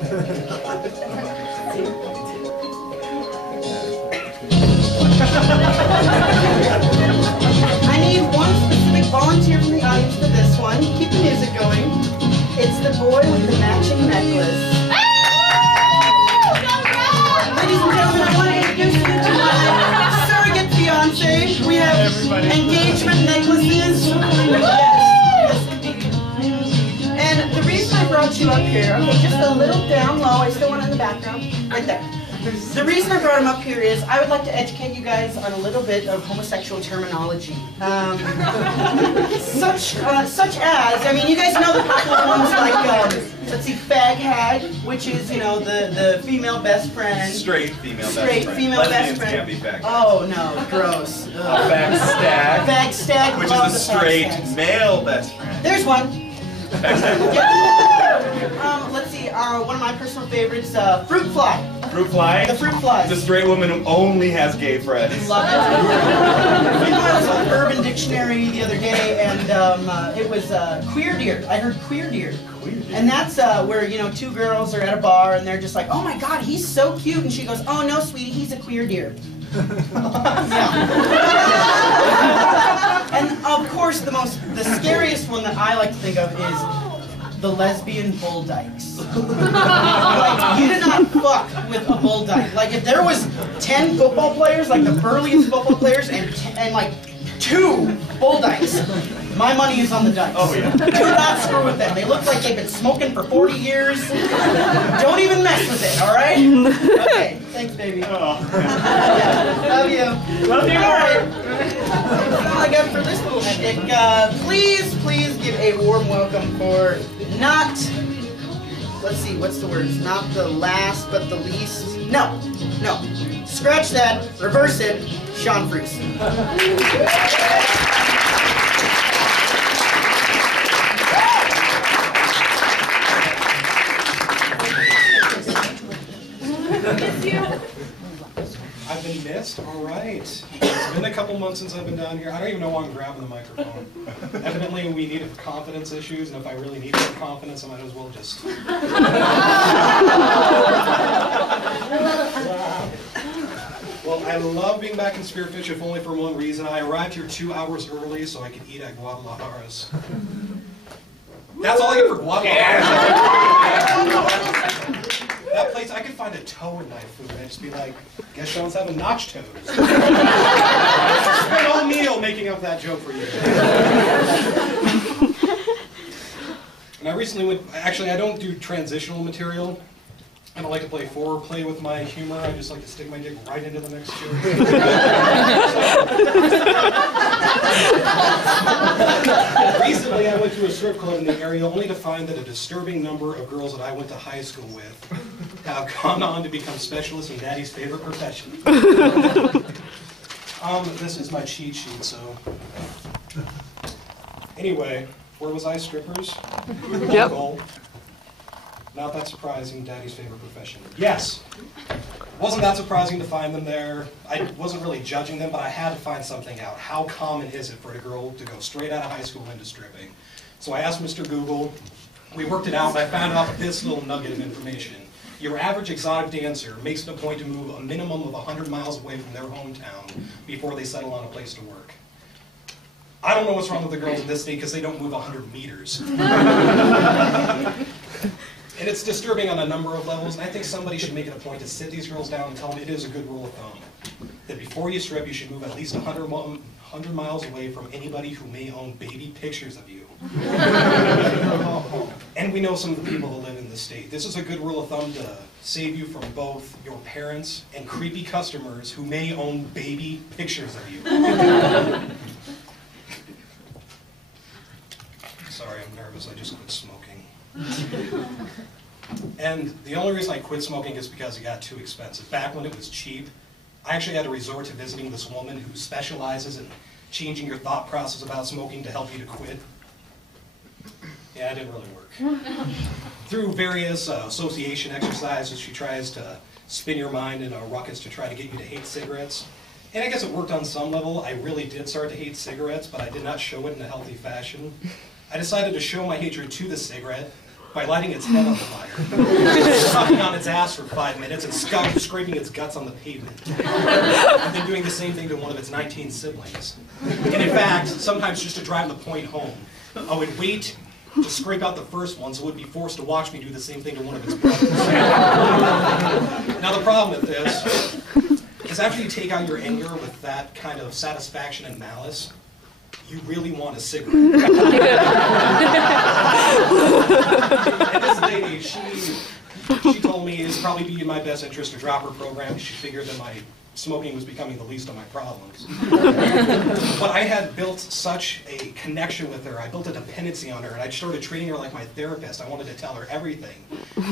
I need one specific volunteer from the audience for this one. Keep the music going. It's the boy with the matching necklace. Ladies and gentlemen, I want to introduce you to my surrogate fiance. We have engagement necklaces. Yes, indeed. And the reason I brought you up here, okay, just a little down low. I still want it in the background. Right there. The reason I brought him up here is I would like to educate you guys on a little bit of homosexual terminology. Such as, I mean, you guys know the popular ones like, let's see, fag hag, which is, you know, the female best friend. Straight female best friend. Straight female best friend. Can't be fag. Oh no, gross. Fag stag. Fag stag. Which is a straight male best friend. There's one. Fag stag. Let's see, one of my personal favorites, fruit fly. Fruit fly? The fruit fly. The straight woman who only has gay friends. Love it. I was on Urban Dictionary the other day, and it was queer deer. I heard queer deer. And that's where, you know, two girls are at a bar, and they're just like, oh my god, he's so cute. And she goes, oh no, sweetie, he's a queer deer. And of course, the scariest one that I like to think of is the lesbian bull dykes. Like, you did not fuck with a bull dyke. Like, if there was 10 football players, like the burliest football players, and like 2 bull dykes, my money is on the dykes. Oh yeah. Do not screw with them. They look like they've been smoking for 40 years. Don't even mess with it, all right? Okay, thanks, baby. Oh. Yeah, love you. Love you. All right. That's all I got for this little epic. Please give a warm welcome for not, let's see, what's the words? Not the last, but the least. No. Scratch that, reverse it, Sean Freese. I've been missed? All right. It's been a couple months since I've been down here. I don't even know why I'm grabbing the microphone. Evidently, we need it for confidence issues, and if I really need it for confidence, I might as well just... Well, I love being back in Spearfish, if only for one reason. I arrived here 2 hours early so I could eat at Guadalajara's. That's all I get for Guadalajara. That place, I could find a toe in my food and just be like, guess Sean's having notch toes. I spent all meal making up that joke for you. And I recently went, actually I don't do transitional material. I don't like to play foreplay with my humor. I just like to stick my dick right into the next joke. Recently, I went to a strip club in the area only to find that a disturbing number of girls that I went to high school with have gone on to become specialists in Daddy's favorite profession. This is my cheat sheet, so... Anyway, where was I? Strippers? Yep. Goal. Not that surprising, Daddy's favorite profession. Yes! Wasn't that surprising to find them there. I wasn't really judging them, but I had to find something out. How common is it for a girl to go straight out of high school into stripping? So I asked Mr. Google. We worked it out, and I found out this little nugget of information. Your average exotic dancer makes it a point to move a minimum of 100 miles away from their hometown before they settle on a place to work. I don't know what's wrong with the girls in this state because they don't move 100 meters. And it's disturbing on a number of levels, and I think somebody should make it a point to sit these girls down and tell them it is a good rule of thumb. That before you strip, you should move at least 100 miles away from anybody who may own baby pictures of you. And we know some of the people that live in this state. This is a good rule of thumb to save you from both your parents and creepy customers who may own baby pictures of you. Sorry, I'm nervous. I just quit smoking. And the only reason I quit smoking is because it got too expensive. Back when it was cheap, I actually had to resort to visiting this woman who specializes in changing your thought process about smoking to help you to quit. Yeah, it didn't really work. Through various association exercises, she tries to spin your mind in a ruckus to try to get you to hate cigarettes. And I guess it worked on some level. I really did start to hate cigarettes, but I did not show it in a healthy fashion. I decided to show my hatred to the cigarette by lighting its head on fire, sucking on its ass for 5 minutes, and scraping its guts on the pavement, and then doing the same thing to one of its 19 siblings. And in fact, sometimes just to drive the point home, I would wait to scrape out the first one so it would be forced to watch me do the same thing to one of its brothers. Now the problem with this is after you take out your anger with that kind of satisfaction and malice, you really want a cigarette. And this lady, she told me it's probably be in my best interest to drop her program. She figured that my smoking was becoming the least of my problems. But I had built such a connection with her. I built a dependency on her, and I started treating her like my therapist. I wanted to tell her everything.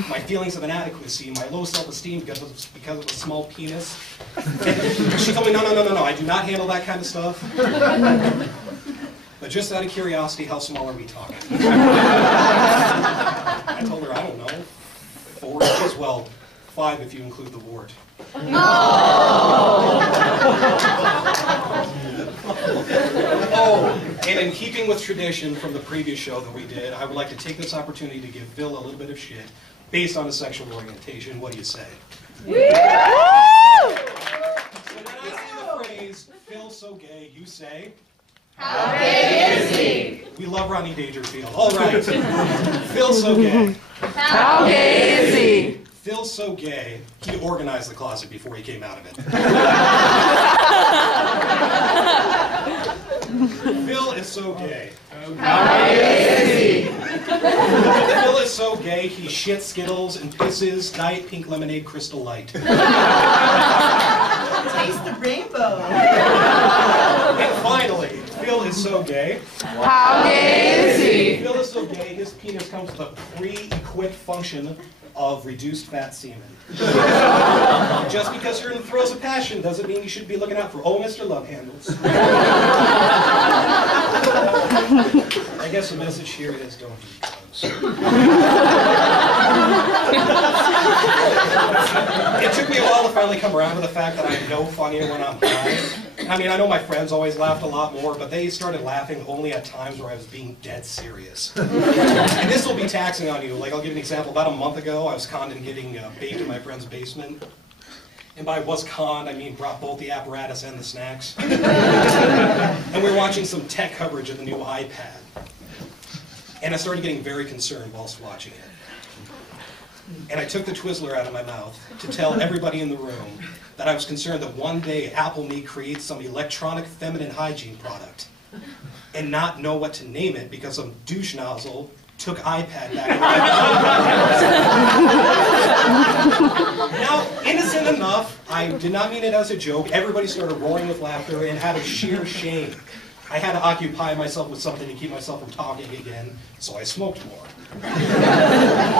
My feelings of inadequacy, my low self-esteem because of a small penis. And she told me, no, I do not handle that kind of stuff. But just out of curiosity, how small are we talking? I told her, I don't know, 4 inches? Well, 5 if you include the wart. Oh, and in keeping with tradition from the previous show that we did, I would like to take this opportunity to give Phil a little bit of shit based on his sexual orientation. What do you say? So when I say the phrase, Phil's so gay, you say, how gay is he? We love Rodney Dangerfield. All right. Phil's so gay. How gay is he? Phil's so gay, he organized the closet before he came out of it. Phil is so gay. How gay is he? Phil is so gay, he shits Skittles and pisses Diet Pink Lemonade Crystal Light. Taste the rainbow. And finally, Phil is so gay. How gay is he? Phil is so gay, his penis comes with a pre-equipped function of reduced fat semen. Just because you're in the throes of passion doesn't mean you should be looking out for Mr. Love Handles. I guess the message here is don't do drugs. It took me a while to finally come around to the fact that I'm no funnier when I'm high. I mean, I know my friends always laughed a lot more, but they started laughing only at times where I was being dead serious. And this will be taxing on you. Like, I'll give you an example. About a month ago, I was conned in getting baked in my friend's basement. And by was conned, I mean brought both the apparatus and the snacks. And we were watching some tech coverage of the new iPad. And I started getting very concerned whilst watching it. And I took the Twizzler out of my mouth to tell everybody in the room that I was concerned that one day Apple may create some electronic feminine hygiene product and not know what to name it because some douche nozzle took iPad back in my mouth. Now, innocent enough, I did not mean it as a joke. Everybody started roaring with laughter and out of sheer shame, I had to occupy myself with something to keep myself from talking again, so I smoked more.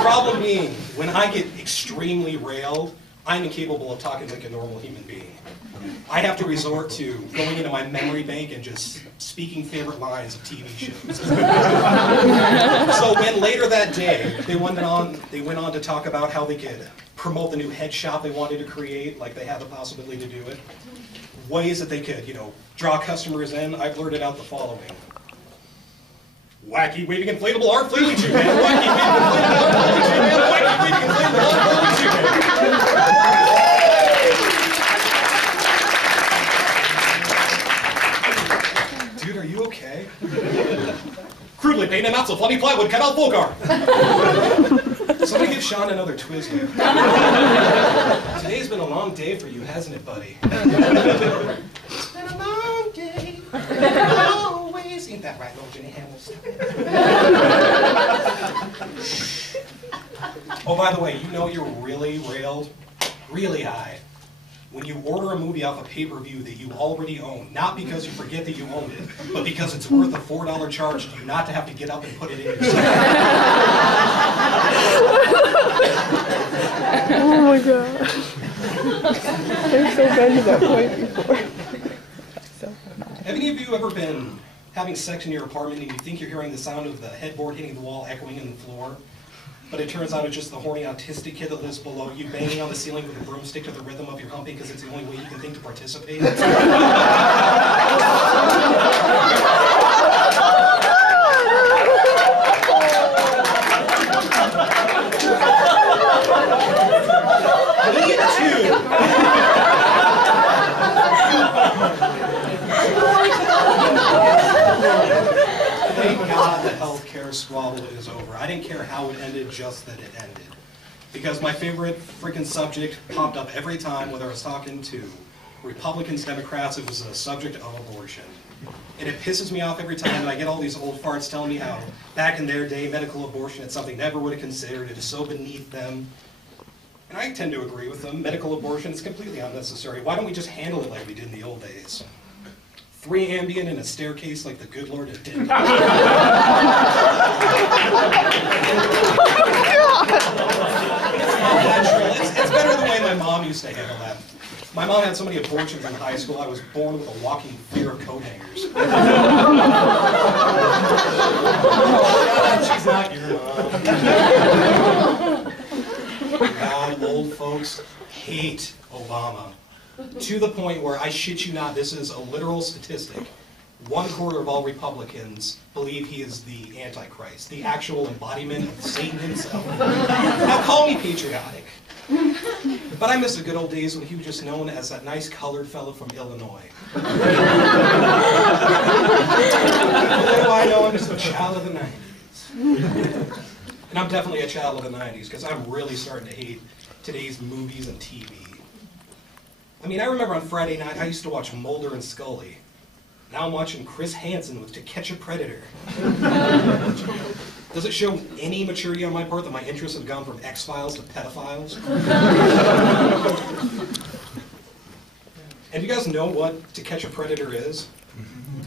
Problem being, when I get extremely railed, I'm incapable of talking like a normal human being. I have to resort to going into my memory bank and just speaking favorite lines of TV shows. So when later that day, they went on to talk about how they could promote the new head shop they wanted to create, like they had the possibility to do it. Ways that they could, draw customers in, I blurted out the following. Wacky waving inflatable arm flailing tube man. Wacky waving inflatable arm flailing tube man. Wacky waving inflatable arm flailing tube man. Dude, are you okay? Crudely painted, not so funny plywood cut out full car. Somebody give Sean another Twizzler. Today's been a long day for you, hasn't it, buddy? It's been a long day. Always. Ain't that right, little Jenny Hamilton? Oh, by the way, you're really railed, really high, when you order a movie off a pay-per-view that you already own, not because you forget that you owned it, but because it's worth a $4 charge to you not to have to get up and put it in yourself. Oh my god. I've so been to that point before. Have any of you ever been having sex in your apartment and you think you're hearing the sound of the headboard hitting the wall echoing in the floor? But it turns out it's just the horny autistic kid that lives below you banging on the ceiling with a broomstick to the rhythm of your humping because it's the only way you can think to participate? over. I didn't care how it ended, just that it ended. Because my favorite freaking subject popped up every time, whether I was talking to Republicans, Democrats, it was a subject of abortion. And it pisses me off every time, and I get all these old farts telling me how back in their day, medical abortion is something they never would have considered, it is so beneath them. And I tend to agree with them. Medical abortion is completely unnecessary. Why don't we just handle it like we did in the old days? 3 Ambien in a staircase like the good Lord did. It's better the way my mom used to handle that. My mom had so many abortions in high school, I was born with a walking fear of coat hangers. She's not your mom. God, old folks hate Obama. To the point where, I shit you not, this is a literal statistic. 1/4 of all Republicans believe he is the Antichrist, the actual embodiment of Satan himself. Now call me patriotic, but I miss the good old days when he was just known as that nice colored fellow from Illinois. What do I know? I'm just a child of the 90s. And I'm definitely a child of the 90s, because I'm really starting to hate today's movies and TV. I mean, I remember on Friday night, I used to watch Mulder and Scully. Now I'm watching Chris Hansen with To Catch a Predator. Does it show any maturity on my part that my interests have gone from X-Files to pedophiles? And you guys know what To Catch a Predator is?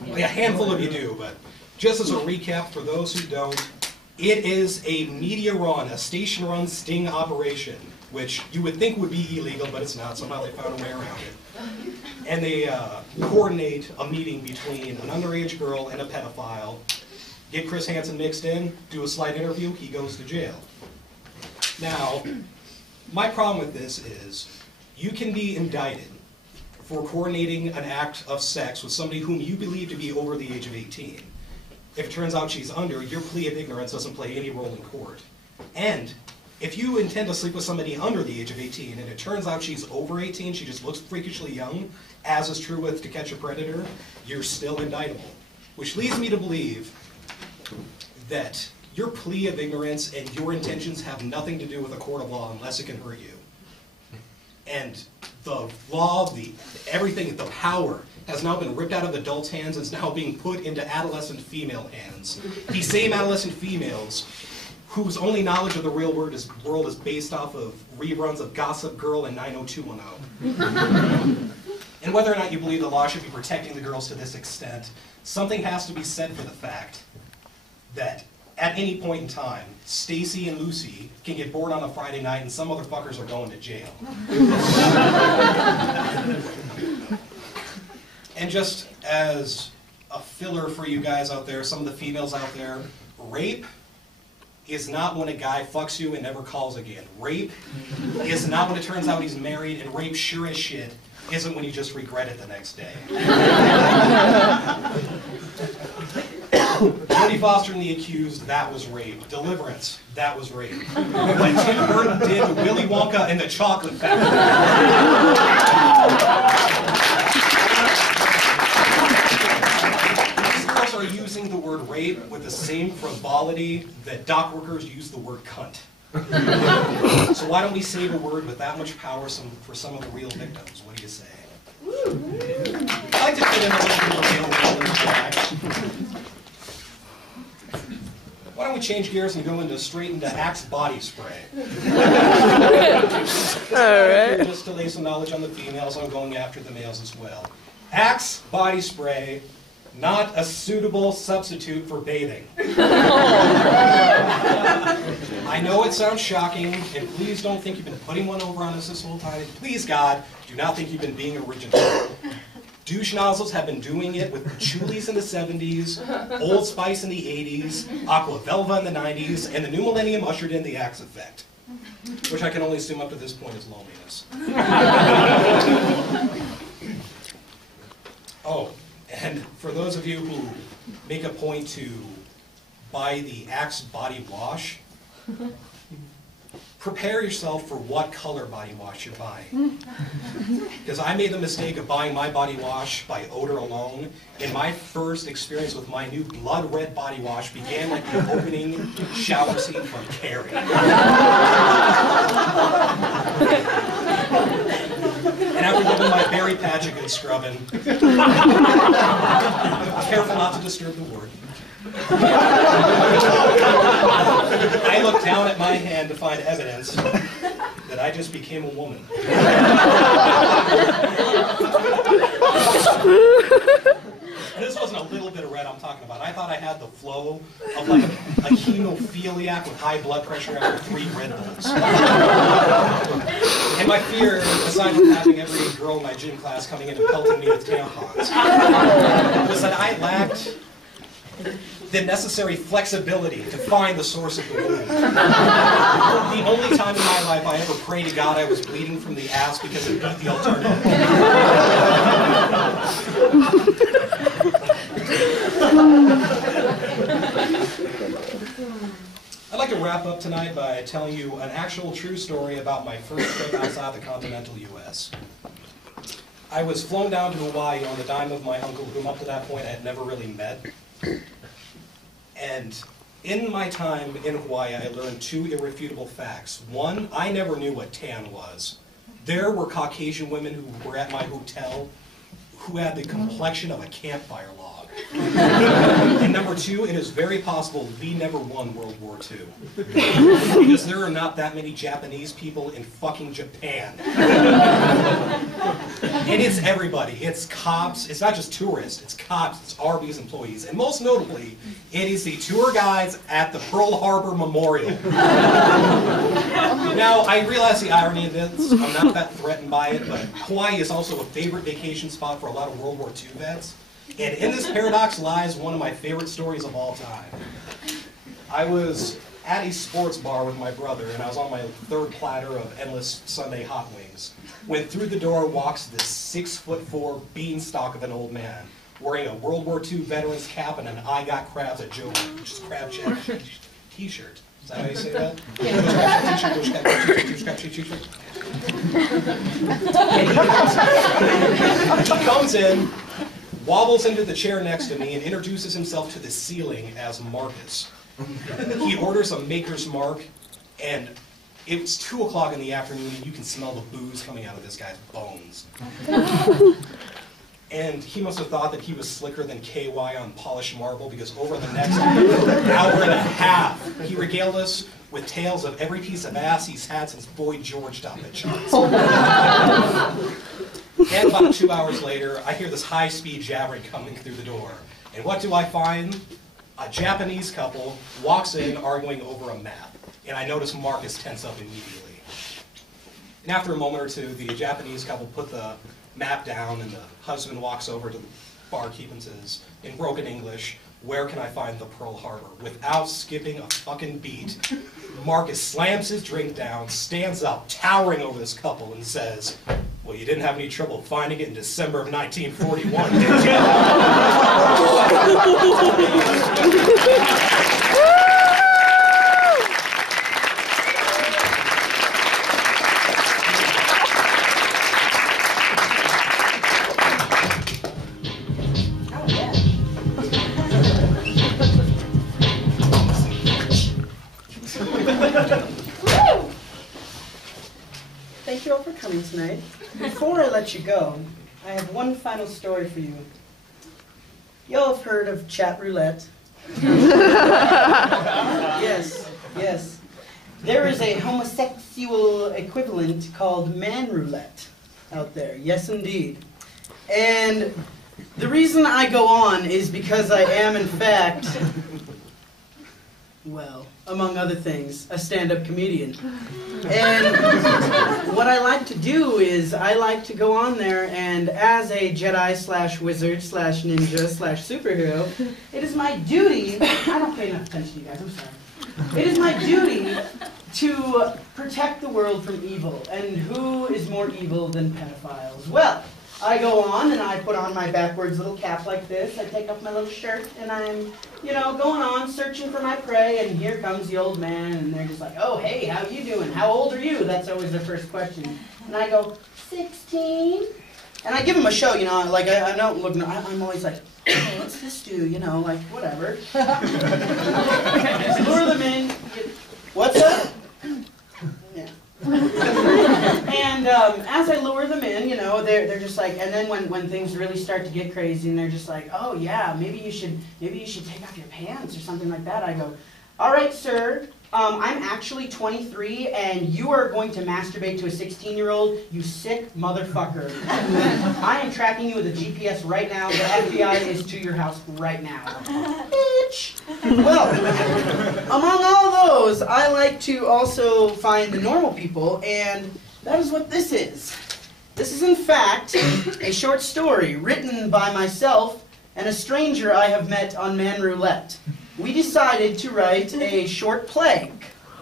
Like, a handful of you do, but just as a recap for those who don't, it is a media run, a station-run sting operation, which you would think would be illegal, but it's not. Somehow they found a way around it. And they coordinate a meeting between an underage girl and a pedophile, get Chris Hansen mixed in, do a slight interview, he goes to jail. Now, my problem with this is, you can be indicted for coordinating an act of sex with somebody whom you believe to be over the age of 18. If it turns out she's under, your plea of ignorance doesn't play any role in court. And if you intend to sleep with somebody under the age of 18 and it turns out she's over 18, she just looks freakishly young, as is true with To Catch a Predator, you're still indictable. Which leads me to believe that your plea of ignorance and your intentions have nothing to do with a court of law unless it can hurt you. And the law, everything, the power has now been ripped out of adults' hands and is now being put into adolescent female hands. These same adolescent females whose only knowledge of the real world is based off of reruns of Gossip Girl and 90210. And whether or not you believe the law should be protecting the girls to this extent, something has to be said for the fact that at any point in time, Stacy and Lucy can get bored on a Friday night and some motherfuckers are going to jail. And just as a filler for you guys out there, some of the females out there, rape is not when a guy fucks you and never calls again. Rape is not when it turns out he's married, and rape sure as shit isn't when you just regret it the next day. Jodie Foster and the Accused, that was rape. Deliverance, that was rape. What Tim Burton did to Willy Wonka and the Chocolate Factory. These girls are using the word rape with the same frivolity that dock workers use the word cunt. So why don't we save a word with that much power for some of the real victims? What do you say? I'd like to fit in a little bit of real world into that. Why don't we change gears and go straight into Axe body spray? Alright. Just to lay some knowledge on the females, I'm going after the males as well. Axe body spray, not a suitable substitute for bathing. I know it sounds shocking, and please don't think you've been putting one over on us this whole time. Please, God, do not think you've been being original. Douche nozzles have been doing it with Patchoulis in the 70s, Old Spice in the 80s, Aqua Velva in the 90s, and the new millennium ushered in the Axe effect, which I can only assume up to this point is loneliness. Oh, and for those of you who make a point to buy the Axe body wash, prepare yourself for what color body wash you're buying. Because I made the mistake of buying my body wash by odor alone, and my first experience with my new blood red body wash began like the opening shower scene from Carrie. And after giving my berry patch a good scrubbing, careful not to disturb the ward, I looked down at my hand to find evidence that I just became a woman. And this wasn't a little bit of red I'm talking about. I thought I had the flow of like a hemophiliac with high blood pressure after 3 Red Bulls. And my fear, aside from having every girl in my gym class coming in and pelting me with tampons, was that I lacked the necessary flexibility to find the source of the wound. The only time in my life I ever prayed to God I was bleeding from the ass because it beat the alternative. I'd like to wrap up tonight by telling you an actual true story about my first trip outside the continental U.S. I was flown down to Hawaii on the dime of my uncle, whom up to that point I had never really met. And in my time in Hawaii, I learned 2 irrefutable facts. One, I never knew what tan was. There were Caucasian women who were at my hotel who had the complexion of a campfire log. And number 2, it is very possible we never won World War II. Because there are not that many Japanese people in fucking Japan. And it's everybody. It's cops. It's not just tourists. It's cops. It's Arby's employees. And most notably, it is the tour guides at the Pearl Harbor Memorial. Now, I realize the irony of this. I'm not that threatened by it, but Hawaii is also a favorite vacation spot for a lot of World War II vets. And in this paradox lies one of my favorite stories of all time. I was at a sports bar with my brother, and I was on my 3rd platter of endless Sunday hot wings, when through the door walks this 6'4" beanstalk of an old man, wearing a World War II veteran's cap and an I Got Crabs at Joe, which is crab check t-shirt. Is that how you say that? He comes in, wobbles into the chair next to me, and introduces himself to the ceiling as Marcus. He orders a Maker's Mark, and it's 2 o'clock in the afternoon, and you can smell the booze coming out of this guy's bones. And he must have thought that he was slicker than KY on polished marble, because over the next hour and a half, he regaled us with tales of every piece of ass he's had since Boy George topped the charts. And about 2 hours later, I hear this high-speed jabbering coming through the door. And what do I find? A Japanese couple walks in arguing over a map. And I notice Marcus tense up immediately. And after a moment or two, the Japanese couple put the map down, and the husband walks over to the barkeep and says, in broken English, "Where can I find the Pearl Harbor?" Without skipping a fucking beat, Marcus slams his drink down, stands up, towering over this couple, and says, "Well, you didn't have any trouble finding it in December of 1941, did you?" Thank you all for coming tonight. Before I let you go, I have one final story for you. Y'all have heard of chat roulette? Yes, yes. There is a homosexual equivalent called man roulette out there. Yes, indeed. And the reason I go on is because I am, in fact, well, among other things, a stand-up comedian. And what I like to do is I like to go on there, and as a Jedi/wizard/ninja/superhero, it is my duty, I don't pay enough attention to you guys, I'm sorry. It is my duty to protect the world from evil. And who is more evil than pedophiles? Well, I go on and I put on my backwards little cap like this. I take off my little shirt and I'm, you know, going on searching for my prey, and here comes the old man and they're just like, oh, hey, how you doing? How old are you? That's always their first question. And I go, 16. And I give them a show, you know, like I don't look, I'm always like, oh, what's this do? You know, like, whatever. Just lure them in. What's up? Yeah. And as I lure them in, you know, they're just like, and then when things really start to get crazy, and they're just like, oh yeah, maybe you should take off your pants or something like that. I go, all right, sir, I'm actually 23, and you are going to masturbate to a 16-year-old, you sick motherfucker. I am tracking you with a GPS right now. The FBI is to your house right now. Bitch. Well, among all those, I like to also find the normal people, and that is what this is. This is, in fact, a short story written by myself and a stranger I have met on Man Roulette. We decided to write a short play,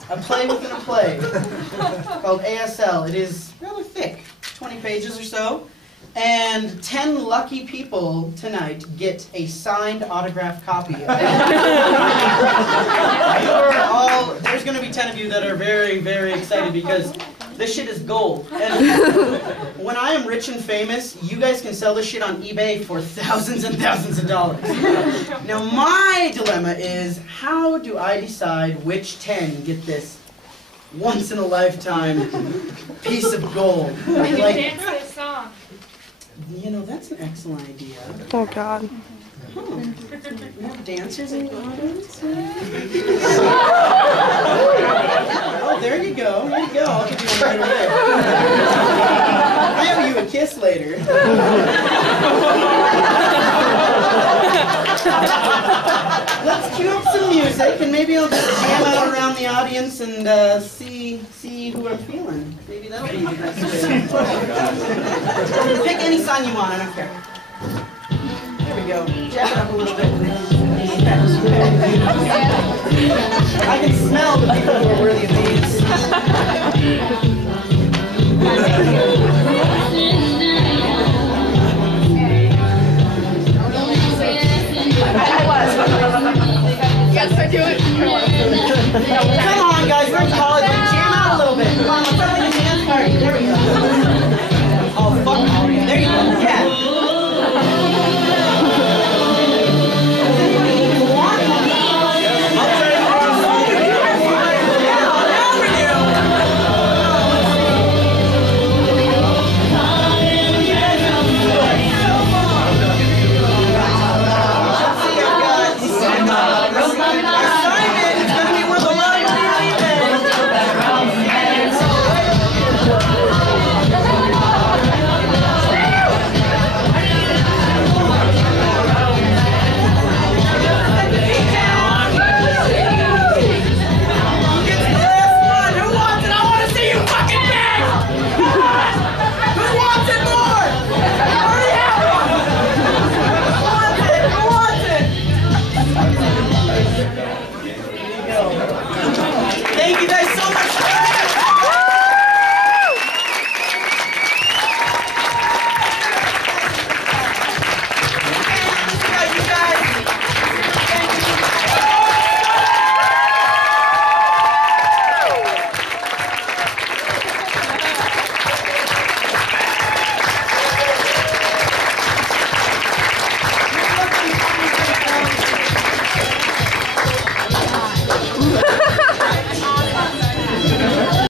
a play within a play, called ASL. It is rather thick, 20 pages or so, and 10 lucky people tonight get a signed autographed copy of it. There's going to be 10 of you that are very, very excited because this shit is gold. And when I am rich and famous, you guys can sell this shit on eBay for thousands and thousands of dollars. Now my dilemma is, how do I decide which 10 get this once-in-a-lifetime piece of gold? Like, dance this song. you know, that's an excellent idea. Oh God. Huh. We have dancers in the audience? Oh, there you go. There you go. I'll give you one right away. I owe you a kiss later. Let's cue up some music, and maybe I'll just jam out around the audience and see who I'm feeling. Maybe that'll be the best way. Pick any song you want. I don't care. Here we go. Jab it up a little bit. I can smell the people who are worthy of these. I was. You gotta start doing it. Come on, guys. We're in college.